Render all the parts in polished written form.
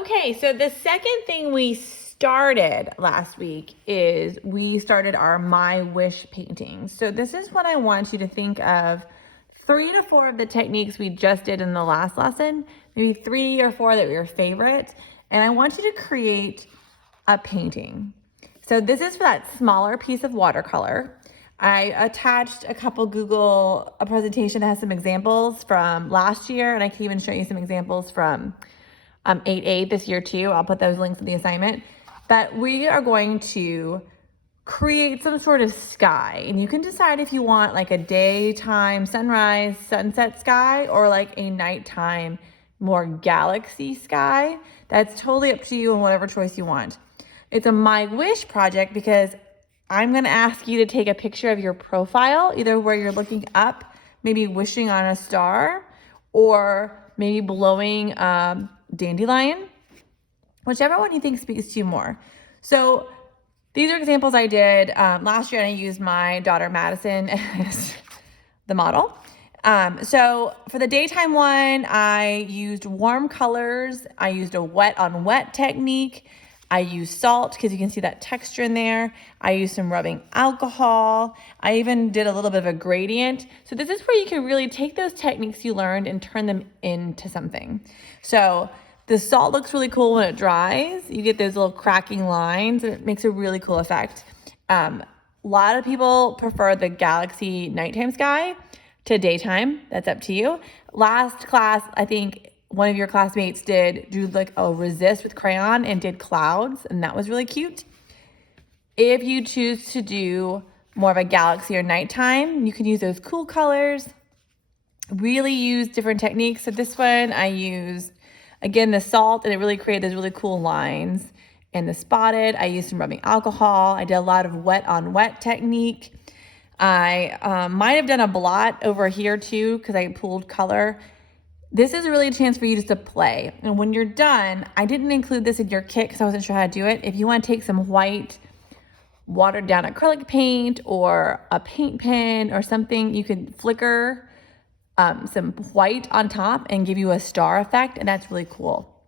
Okay, so the second thing we started last week is we started our My Wish paintings. So this is what I want you to think of 3 to 4 of the techniques we just did in the last lesson, maybe 3 or 4 that were your favorite, and I want you to create a painting. So this is for that smaller piece of watercolor. I attached a presentation that has some examples from last year, and I can even show you some examples from 8A this year too. I'll put those links in the assignment. But we are going to create some sort of sky, and you can decide if you want like a daytime sunrise, sunset sky, or like a nighttime, more galaxy sky. That's totally up to you and whatever choice you want. It's a My Wish project because I'm going to ask you to take a picture of your profile, either where you're looking up, maybe wishing on a star, or maybe blowing dandelion, whichever one you think speaks to you more. So these are examples I did last year, and I used my daughter Madison as the model. So for the daytime one, I used warm colors. I used a wet on wet technique. I used salt because you can see that texture in there. I used some rubbing alcohol. I even did a little bit of a gradient. So this is where you can really take those techniques you learned and turn them into something. So the salt looks really cool when it dries. You get those little cracking lines and it makes a really cool effect. A lot of people prefer the galaxy nighttime sky to daytime. That's up to you. Last class, I think one of your classmates drew like a resist with crayon and did clouds, and that was really cute. If you choose to do more of a galaxy or nighttime, you can use those cool colors. Really use different techniques. So this one I used, again, the salt, and it really created those really cool lines. And the spotted, I used some rubbing alcohol. I did a lot of wet on wet technique. I might have done a blot over here too because I pulled color. This is really a chance for you just to play. And when you're done, I didn't include this in your kit because I wasn't sure how to do it. If you want to take some white watered down acrylic paint or a paint pen or something, you could flicker some white on top and give you a star effect, and that's really cool.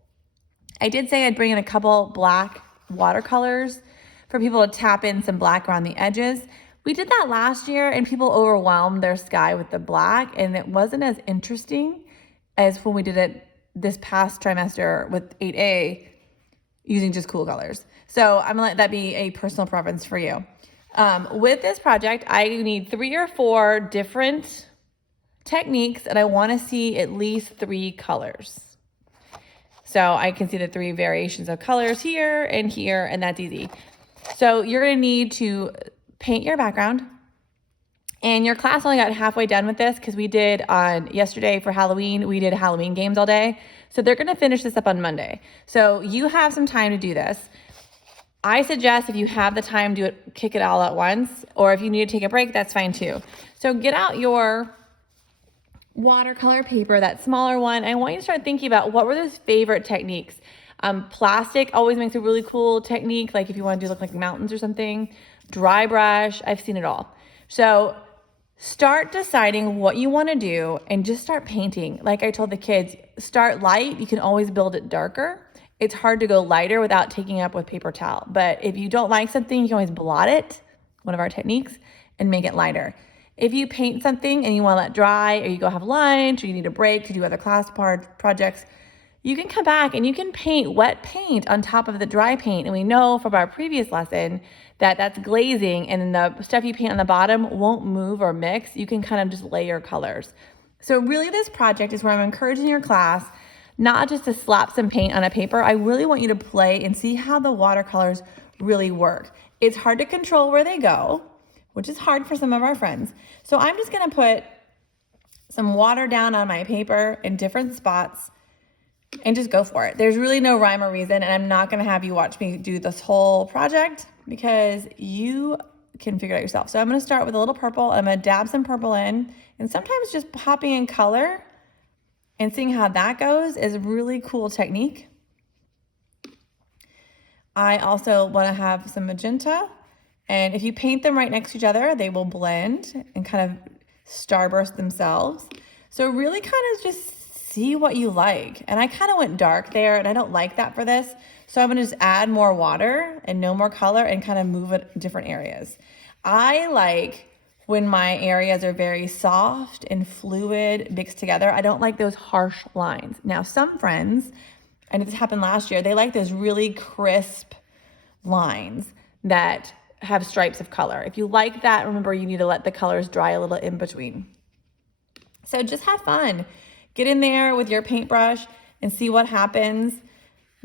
I did say I'd bring in a couple black watercolors for people to tap in some black around the edges. We did that last year and people overwhelmed their sky with the black, and it wasn't as interesting as when we did it this past trimester with 8A using just cool colors. So I'm gonna let that be a personal preference for you. With this project, I need 3 or 4 different techniques, and I want to see at least 3 colors. So I can see the 3 variations of colors here, and that's easy. So you're going to need to paint your background. And your class only got halfway done with this because we did on yesterday for Halloween, we did Halloween games all day. So they're going to finish this up on Monday. So you have some time to do this. I suggest if you have the time, kick it all at once, or if you need to take a break, that's fine too. So get out your watercolor paper, that smaller one. I want you to start thinking about what were those favorite techniques. Plastic always makes a really cool technique, like if you want to look like mountains or something. Dry brush, I've seen it all. So start deciding what you want to do and just start painting. Like I told the kids, start light. You can always build it darker. It's hard to go lighter without taking up with paper towel. But if you don't like something, you can always blot it, one of our techniques, and make it lighter. If you paint something and you want to let dry, or you go have lunch, or you need a break to do other class projects, you can come back and you can paint wet paint on top of the dry paint. And we know from our previous lesson that that's glazing, and the stuff you paint on the bottom won't move or mix. You can kind of just layer colors. So really this project is where I'm encouraging your class not just to slap some paint on a paper. I really want you to play and see how the watercolors really work. It's hard to control where they go, which is hard for some of our friends. So I'm just gonna put some water down on my paper in different spots and just go for it. There's really no rhyme or reason, and I'm not gonna have you watch me do this whole project because you can figure it out yourself. So I'm gonna start with a little purple. I'm gonna dab some purple in, and sometimes just popping in color and seeing how that goes is a really cool technique. I also wanna have some magenta, and if you paint them right next to each other, they will blend and kind of starburst themselves. So really kind of just see what you like. And I kind of went dark there, and I don't like that for this. So I'm gonna just add more water and no more color and kind of move it different areas. I like when my areas are very soft and fluid mixed together. I don't like those harsh lines. Now, some friends, and this happened last year, they like those really crisp lines that have stripes of color. If you like that, remember you need to let the colors dry a little in between. So just have fun. Get in there with your paintbrush and see what happens.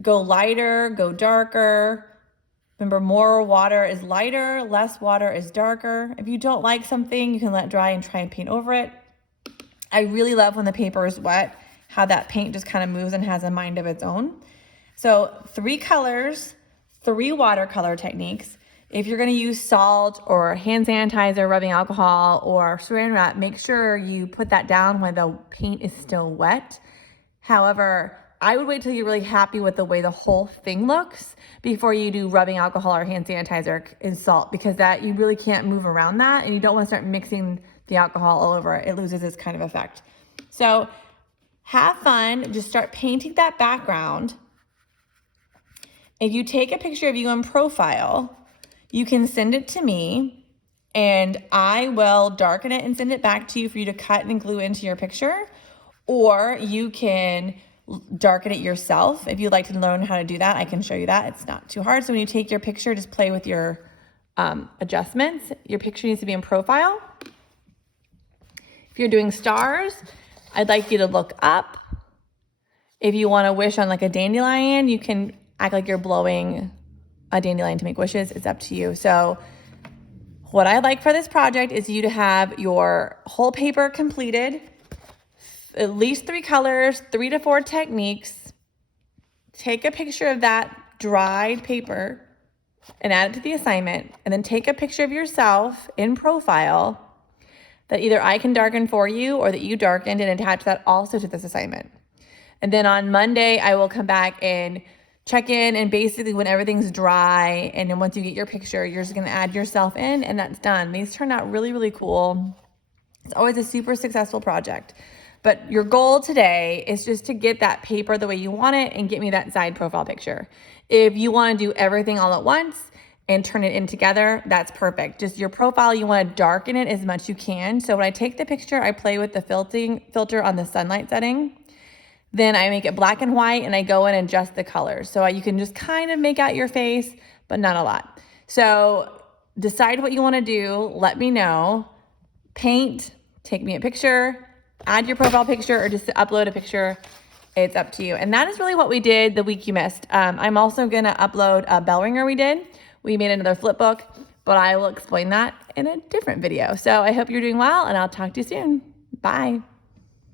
Go lighter, go darker. Remember, more water is lighter, less water is darker. If you don't like something, you can let it dry and try and paint over it. I really love when the paper is wet, how that paint just kind of moves and has a mind of its own. So 3 colors, 3 watercolor techniques. If you're gonna use salt or hand sanitizer, rubbing alcohol, or saran wrap, make sure you put that down when the paint is still wet. However, I would wait till you're really happy with the way the whole thing looks before you do rubbing alcohol or hand sanitizer and salt, because that you really can't move around that, and you don't want to start mixing the alcohol all over it. It loses its kind of effect. So have fun, just start painting that background. If you take a picture of you in profile, you can send it to me and I will darken it and send it back to you for you to cut and glue into your picture. Or you can darken it yourself. If you'd like to learn how to do that, I can show you that. It's not too hard. So when you take your picture, just play with your adjustments. Your picture needs to be in profile. If you're doing stars, I'd like you to look up. If you want to wish on like a dandelion, you can act like you're blowing a dandelion to make wishes. It's up to you. So what I like for this project is you to have your whole paper completed, at least 3 colors, 3 to 4 techniques. Take a picture of that dried paper and add it to the assignment, and then take a picture of yourself in profile that either I can darken for you or that you darkened, and attach that also to this assignment. And then on Monday, I will come back and check in, and basically when everything's dry, and then once you get your picture, you're just gonna add yourself in, and that's done. These turned out really, really cool. It's always a super successful project. But your goal today is just to get that paper the way you want it and get me that side profile picture. If you want to do everything all at once and turn it in together, that's perfect. Just your profile, you want to darken it as much as you can. So when I take the picture, I play with the filter on the sunlight setting. Then I make it black and white, and I go in and adjust the colors. So you can just kind of make out your face, but not a lot. So decide what you want to do. Let me know. Paint, take me a picture, add your profile picture, or just upload a picture. It's up to you. And that is really what we did the week you missed. I'm also going to upload a bell ringer we did. We made another flip book, but I will explain that in a different video. So I hope you're doing well, and I'll talk to you soon. Bye.